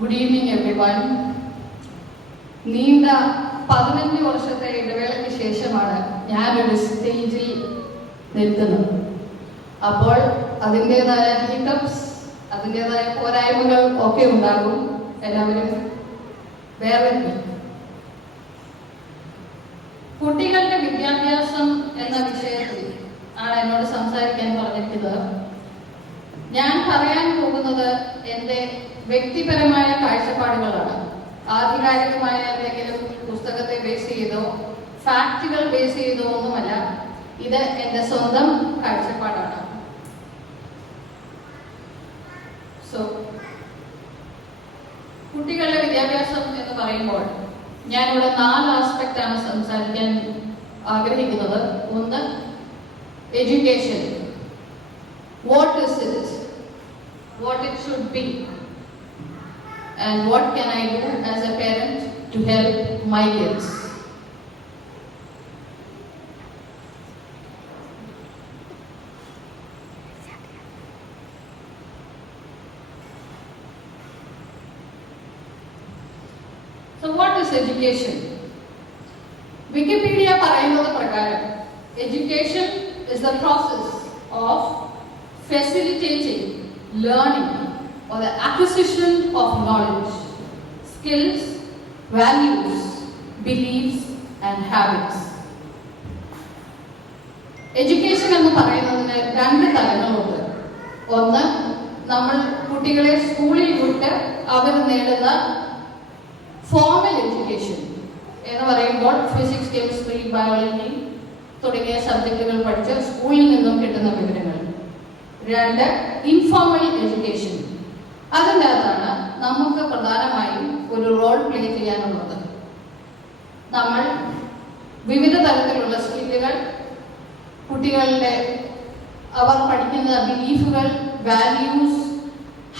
Good evening, everyone. നീണ്ട 15 വർഷത്തെ ഇടവേളയ്ക്ക് ശേഷമാണ് ഞാനൊരു സ്റ്റേജിൽ നിൽക്കുന്നത്. അപ്പോൾ അതിൻ്റെതായ ഹിക്കപ്സ്, അതിൻ്റെതായ പോരായ്മകൾ ഒക്കെ ഉണ്ടാകും. എല്ലാവരും വേറെ കുട്ടികളുടെ വിദ്യാഭ്യാസം എന്ന വിഷയത്തിൽ ആണ് എന്നോട് സംസാരിക്കാൻ പറഞ്ഞിരിക്കുന്നത്. ഞാൻ പറയാൻ പോകുന്നത് എൻ്റെ വ്യക്തിപരമായ കാഴ്ചപ്പാടുകളാണ്. ആധികാരികമായ എന്തെങ്കിലും പുസ്തകത്തെ ബേസ് ചെയ്തോ ഫാക്റ്റുകൾ ബേസ് ചെയ്തോ ഒന്നുമല്ല. ഇത് എൻ്റെ സ്വന്തം കാഴ്ചപ്പാടാണ്. സോ കുട്ടികളുടെ വിദ്യാഭ്യാസം എന്ന് പറയുമ്പോൾ ഞാനിവിടെ 4 ആസ്പെക്റ്റ് ആണ് സംസാരിക്കാൻ ആഗ്രഹിക്കുന്നത്. ഒന്ന്, education. What is it, what it should be, and what can I do as a parent to help my kids. So what is education? Wikipedia പറയുന്നത് പ്രകാരം education is the process of facilitating learning or the acquisition of knowledge, skills, values, beliefs and habits. Education എന്ന് പറയുന്നതിന് 2 തലങ്ങളുണ്ട്. ഒന്ന്, നമ്മൾ കുട്ടികളെ സ്കൂളിൽ വിട്ട് അവർ നേടുന്ന ഫോർമൽ എഡ്യൂക്കേഷൻ എന്ന് പറയുമ്പോൾ ഫിസിക്സ്, കെമിസ്ട്രി, ബയോളജി തുടങ്ങിയ സബ്ജക്റ്റുകൾ പഠിച്ച് സ്കൂളിൽ നിന്നും കിട്ടുന്ന വിവരങ്ങൾ. 2, ഇൻഫോർമൽ എഡ്യൂക്കേഷൻ. അതിൻ്റെ അകത്താണ് നമുക്ക് പ്രധാനമായും ഒരു റോൾ പ്ലേ ചെയ്യാനുള്ളത്. നമ്മൾ വിവിധ തരത്തിലുള്ള സ്കില്ലുകൾ, കുട്ടികളുടെ അവർ പഠിക്കുന്ന ബിലീഫുകൾ, വാല്യൂസ്,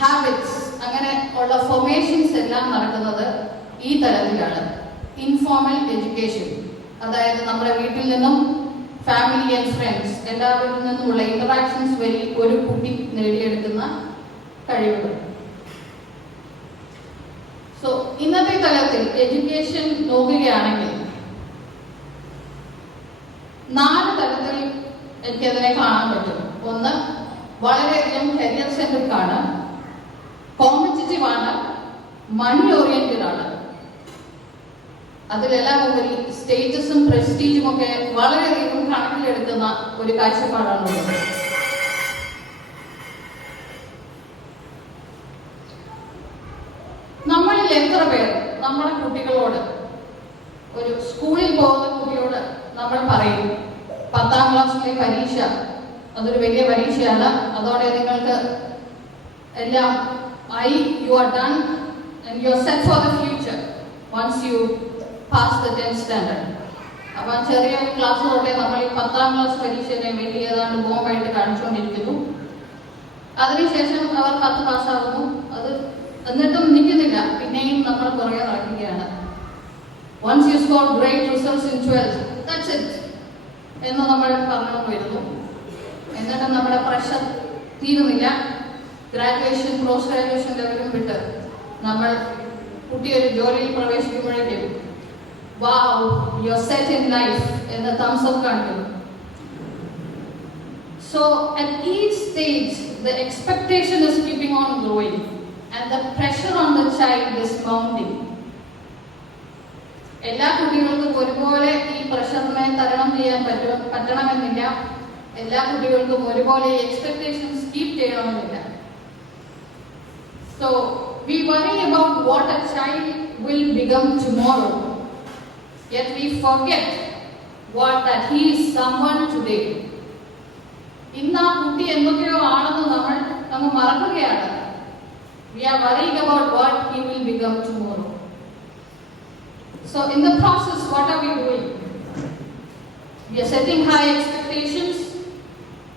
ഹാബിറ്റ്സ്, അങ്ങനെ ഉള്ള ഫോർമേഷൻസ് എല്ലാം നടക്കുന്നത് ഈ തരത്തിലാണ്. ഇൻഫോർമൽ എഡ്യൂക്കേഷൻ, അതായത് നമ്മുടെ വീട്ടിൽ നിന്നും ഫാമിലി ആൻഡ് ഫ്രണ്ട്സ് എല്ലാവരിൽ നിന്നുമുള്ള ഇന്ററാക്ഷൻസ് വഴി ഒരു കുട്ടി നേടിയെടുക്കുന്ന കഴിവുകൾ. സോ ഇന്നത്തെ തലത്തിൽ എഡ്യൂക്കേഷൻ നോക്കുകയാണെങ്കിൽ 4 തലത്തിൽ എനിക്കതിനെ കാണാൻ പറ്റും. ഒന്ന്, വളരെയധികം കരിയർ സെൻട്രിക് ആണ്, കോമ്പറ്റിറ്റീവ് ആണ്, മണി ഓറിയന്റഡ് ആണ്. അതിലെല്ലാം ഉപരി സ്റ്റേറ്റസും പ്രസ്റ്റീജും ഒക്കെ വളരെയധികം കണക്കിലെടുക്കുന്ന ഒരു കാഴ്ചപ്പാടാണുള്ളത്. നമ്മളിൽ എത്ര പേർ നമ്മുടെ കുട്ടികളോട്, ഒരു സ്കൂളിൽ പോകുന്ന കുട്ടിയോട് നമ്മൾ പറയും 10ാം ക്ലാസ്സിലെ പരീക്ഷ അതൊരു വലിയ പരീക്ഷയാണ്, അതോടെ നിങ്ങൾക്ക് എല്ലാം you are done and you are set for the future once you pass the 10th standard. അപ്പം ചെറിയ ക്ലാസ് തൊട്ടേ നമ്മൾ ഈ 10ാം ക്ലാസ് പരീക്ഷയെ വേണ്ടി ഏതാണ്ട് ബോംബായിട്ട് കാണിച്ചുകൊണ്ടിരിക്കുന്നു. അതിനുശേഷം അവർ 10 പാസ്സാകുന്നു. അത് എന്നിട്ടും നിൽക്കുന്നില്ല, പിന്നെയും നമ്മൾ പുറകെ നടക്കുകയാണ്. Once you score great results in 12th, that's it എന്ന് നമ്മൾ പറഞ്ഞുകൊണ്ട് വരുന്നു. എന്നിട്ടും നമ്മുടെ പ്രഷർ തീരുന്നില്ല. ഗ്രാജുവേഷൻ, പോസ്റ്റ് ഗ്രാജുവേഷൻ ലെവലും വിട്ട് നമ്മൾ കുട്ടി ഒരു ജോലിയിൽ പ്രവേശിക്കുമ്പോഴേക്കും wow, you're set in life in the thumbs up country. So at each stage the expectation is keeping on growing and the pressure on the child is mounting. എല്ലാ കുട്ടികൾക്കും ഒരുപോലെ ഈ പ്രഷറിനെ തരണം ചെയ്യാൻ പറ്റണമെന്നില്ല. എല്ലാ കുട്ടികൾക്കും ഒരുപോലെ എക്സ്പെക്ടേഷൻസ് കീപ് ചെയ്യണമെന്നില്ല. So we worry about what a child will become tomorrow. Yet we forget that he is someone today. ഇന്ന് ആ കുട്ടി എന്തൊക്കെയോ ആണെന്ന് നമ്മൾ മറക്കുകയാണ്. We are worrying about what he will become tomorrow. So in the process, what are we doing? We are setting high expectations.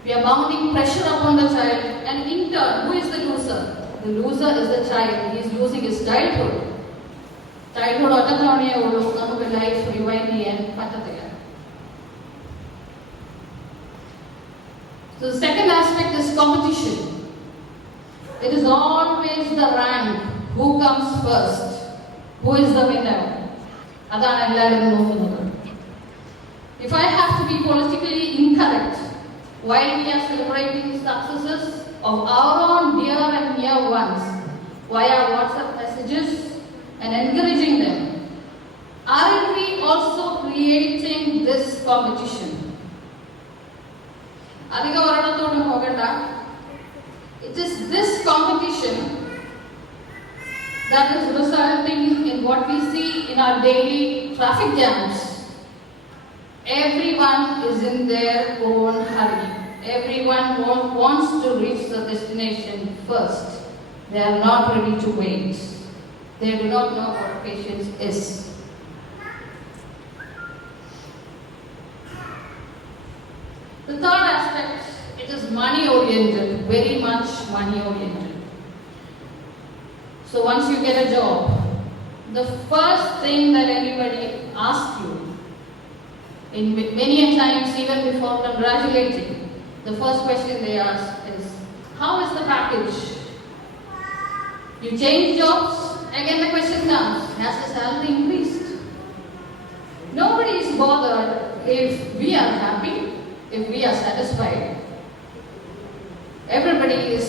We are mounting pressure upon the child, and in turn, who is the loser? The loser is the child. He is losing his childhood. Childhood ഒറ്റ തവണയേ ഉള്ളൂ, നമുക്ക് life rewind ചെയ്യാൻ പറ്റത്തില്ല. So the second aspect is competition. It is always the rank who comes first, who is the winner. അതാണ് എല്ലാവരും നോക്കുന്നത്. If I have to be politically incorrect while we are celebrating successes of our own dear and near ones via WhatsApp messages and encouraging them, aren't we also creating this competition? അധികം ഒരിടത്തോട് പോകണ്ട. It is this competition that is resulting in what we see in our daily traffic jams. Everyone is in their own hurry. Everyone wants to reach the destination first. They are not ready to wait. They do not know what patience is. The third aspect, it is money oriented, very much money oriented. So once you get a job, the first thing that anybody asks you, in many times even before congratulating, the first question they ask is, how is the package? You change jobs, again the question comes, has the salary increased? Nobody is bothered if we are happy, if we are satisfied. Everybody is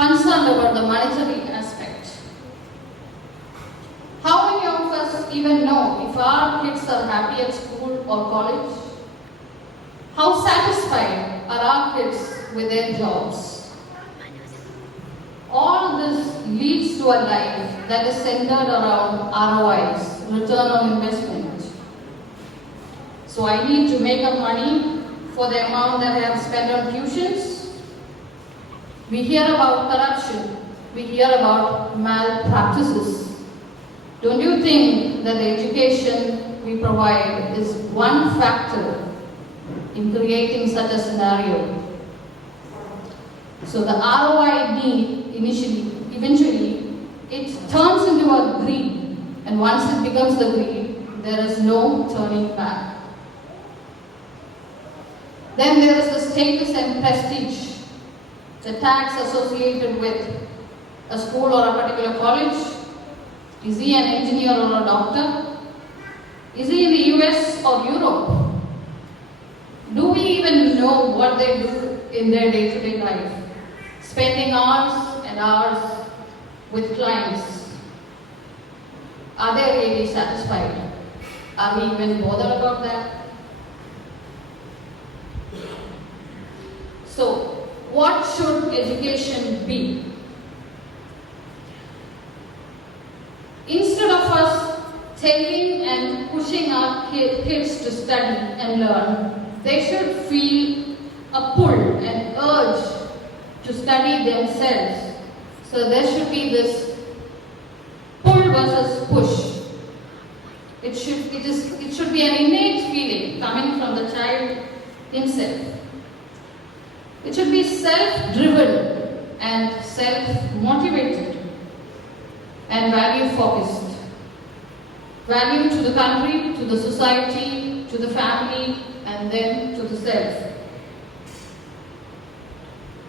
concerned about the monetary aspect. How many of us even know if our kids are happy at school or college? How satisfied are our kids with their jobs? All this leads to a life that is centered around ROIs, return on investment. So I need to make up money for the amount that I have spent on tuitions. We hear about corruption. We hear about malpractices. Don't you think that the education we provide is one factor in creating such a scenario? So the ROI need eventually, it turns into a greed. And once it becomes the greed, there is no turning back. Then there is the status and prestige, the tax associated with a school or a particular college. Is he an engineer or a doctor? Is he in the US or Europe? Do we even know what they do in their day-to-day life? Spending hours and hours with clients. Are they really satisfied? Are we even bothered about that? So, what should education be? Instead of us taking and pushing our kids to study and learn, they should feel a pull and urge to study themselves. So there should be this pull versus push. It should be an innate feeling coming from the child himself. It should be self-driven and self-motivated and value-focused. Value to the country, to the society, to the family, and then to the self.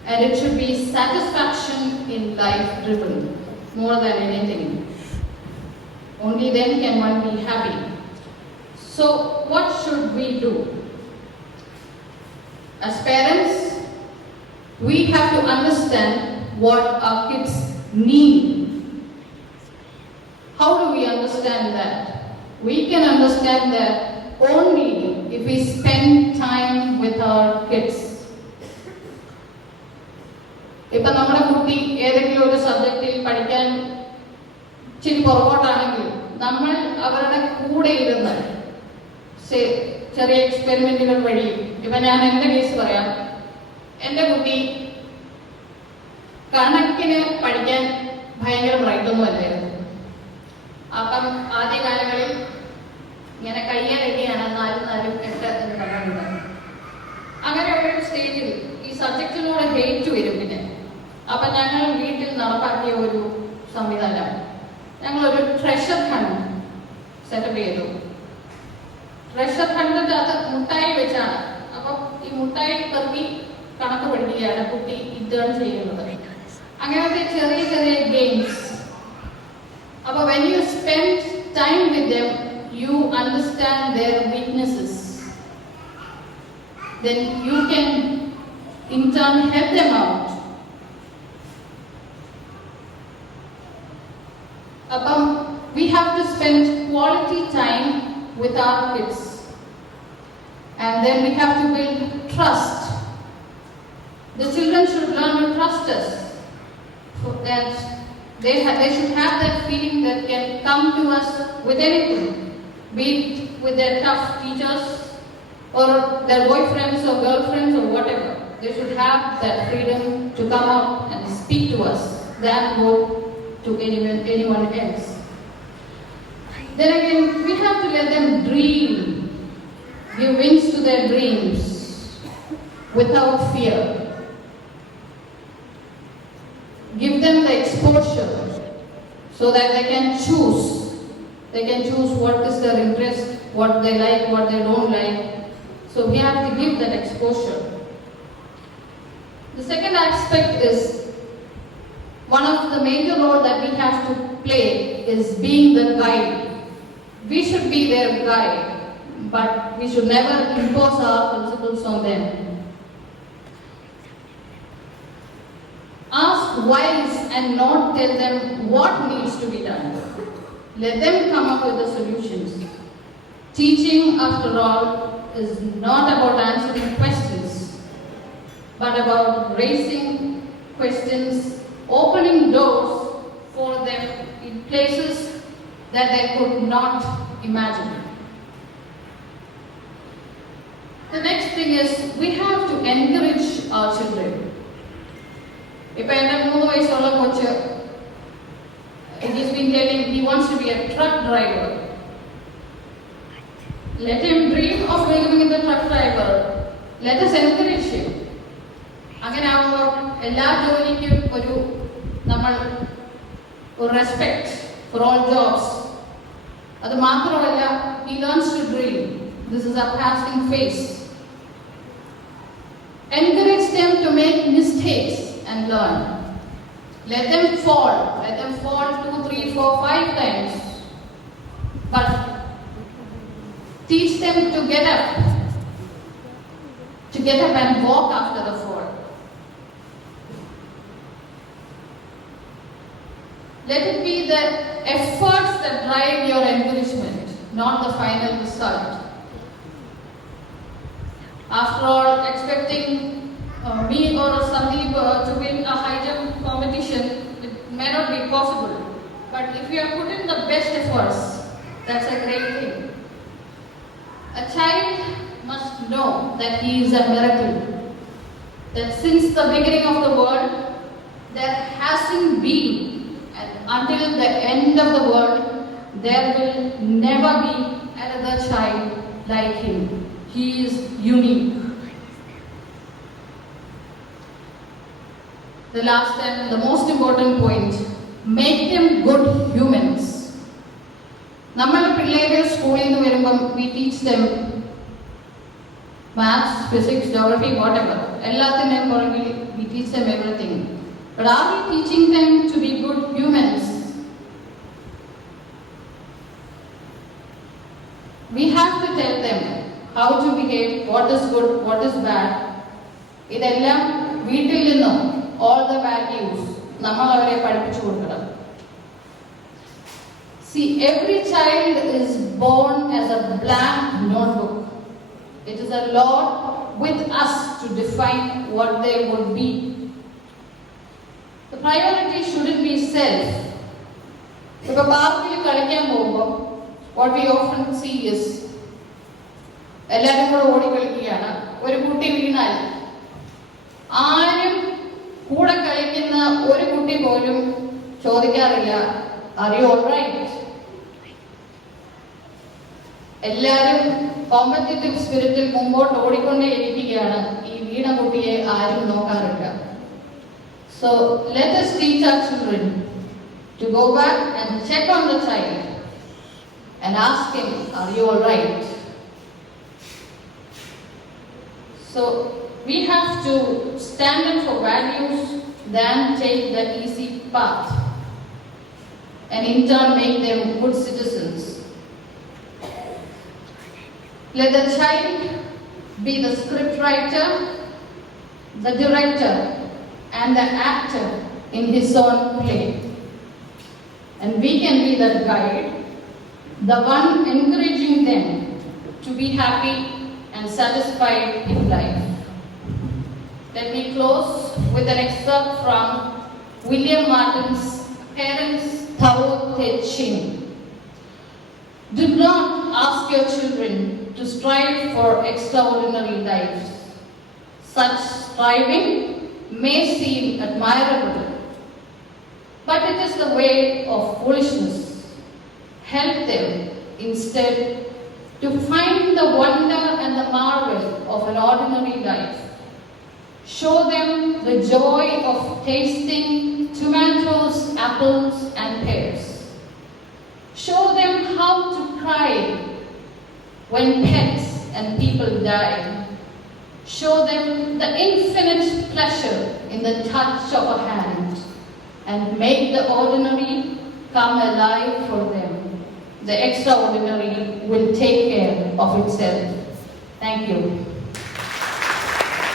And it should be satisfaction in life driven more than anything. Only then can one be happy. So what should we do? As parents, we have to understand what our kids need. How do we understand that? We can understand that only if we spend time with our kids. ഇപ്പൊ നമ്മുടെ കുട്ടി ഏതെങ്കിലും ഒരു സബ്ജക്റ്റിൽ പഠിക്കാൻ ഇച്ചിരി പുറകോട്ടാണെങ്കിൽ നമ്മൾ അവരുടെ കൂടെ ഇരുന്ന് ചെറിയ എക്സ്പെരിമെന്റുകൾ വഴി, ഇപ്പൊ ഞാൻ എന്റെ കേസ് പറയാം. എന്റെ കുട്ടി കണക്കിന് പഠിക്കാൻ ഭയങ്കര ബ്രൈറ്റൊന്നും അല്ലായിരുന്നു. അപ്പം ആദ്യകാലങ്ങളിൽ ഇങ്ങനെ കയ്യടിയാണ് 4, 4, 8 എന്ന് പറഞ്ഞിട്ടുണ്ട്. അങ്ങനെ ഒരു സ്റ്റേജിൽ ഈ സബ്ജക്റ്റിനോട് ഹേറ്റ് വരും. പിന്നെ അപ്പം ഞങ്ങൾ വീട്ടിൽ നടപ്പാക്കിയ ഒരു സംവിധാനം, ഞങ്ങളൊരു ട്രഷർ ഹണ്ട് സെറ്റപ്പ് ചെയ്തു. ട്രഷർ ഹണ്ടിന്റെ അത് മുട്ടായി വെച്ചാണ്. അപ്പം ഈ മുട്ടായി പെറുക്കി കണക്ക് പഠിക്കുകയാണ് കുട്ടി ഇതാണ് ചെയ്യുന്നത്. അങ്ങനത്തെ ചെറിയ ചെറിയ games But when you spend time with them, you understand their weaknesses. Then you can in turn help them out. We have to spend quality time with our kids. And then we have to build trust. The children should learn to trust us. That they should have that feeling that can come to us with anything. Be it with their tough teachers or their boyfriends or girlfriends or whatever. They should have that freedom to come out and speak to us than go to anyone else. Then again, we have to let them dream, give wings to their dreams without fear. Give them the exposure so that they can choose. They can choose what is their interest, what they like, what they don't like. So we have to give that exposure. The second aspect is one of the major roles that we have to play is being the guide. We should be their guide, but we should never impose our principles on them. Ask whys and not tell them what needs to be done. Let them come up with the solutions. Teaching, after all, is not about answering questions, but about raising questions, opening doors for them in places that they could not imagine. The next thing is we have to encourage our children. If I have 3 വയസ്സുള്ള coach, he's been telling he wants to be a truck driver. Let him dream of becoming the truck driver. Let us encourage him. അങ്ങനെ ആവുമ്പോൾ എല്ലാ ജോലിക്കും നമ്മൾ respect for all jobs. അത് മാത്രമല്ല, he learns to dream. This is a passing phase. Encourage them to make mistakes and learn. Let them fall. Let them fall 2, 3, 4, 5 times. But teach them to get up. To get up and walk after the fall. Let it be the efforts that drive your encouragement, not the final result. After all, expecting me or Sandeep to win a high jump competition, it may not be possible. But if you have put in the best efforts, that's a great thing. A child must know that he is a miracle. That since the beginning of the world, there hasn't been, and until the end of the world, there will never be another child like him. He is unique. The last and the most important point, make them good humans. നമ്മുടെ പിള്ളേരെ സ്കൂളിൽ നിന്ന് വരുമ്പം we teach them maths, physics, geography, whatever. എല്ലാത്തിൻ്റെയും പുറകിൽ we teach them everything. But are we teaching them to be good humans? We have to tell them how to behave, what is good, what is bad. ഇതെല്ലാം വീട്ടിൽ നിന്നും all the values നമ്മൾ അവരെ പഠിപ്പിച്ചു കൊടുക്കണം. See, every child is born as a blank notebook. It is a Lord with us to define what they would be. The priority shouldn't be self. If a parkil കളിക്കാൻ പോകുമ്പോൾ what we often see is എല്ലാവരും കൂടെ ഓടി കളിക്കുകയാണ്. ഒരു കുട്ടി വീണാൽ ആരും കൂടെ കളിക്കുന്ന ഒരു കുട്ടി പോലും ചോദിക്കാറില്ല are you all right? എല്ലാവരും കോമ്പറ്റീറ്റീവ് സ്പിരിറ്റിൽ മുമ്പോട്ട് ഓടിക്കൊണ്ടേയിരിക്കുകയാണ്. ഈ വീണ കുട്ടിയെ ആരും നോക്കാറില്ല. So let us teach our children to go back and check on the child and ask him, are you all right? So we have to stand up for values than take the easy path. and in turn make them good citizens. Let the child be the scriptwriter, the director, and the actor in his own play. And we can be that guide, the one encouraging them to be happy and satisfied in life. Let me close with an excerpt from William Martin's Parents' Tao Te Ching. Do not ask your children to strive for extraordinary lives. Such striving may seem admirable, but it is the way of foolishness. Help them instead to find the wonder and the marvel of an ordinary life. Show them the joy of tasting tomatoes, apples, and pears. Show them how to cry when pets and people die. Show them the infinite pleasure in the touch of a hand, and make the ordinary come alive for them. The extraordinary will take care of itself. Thank you.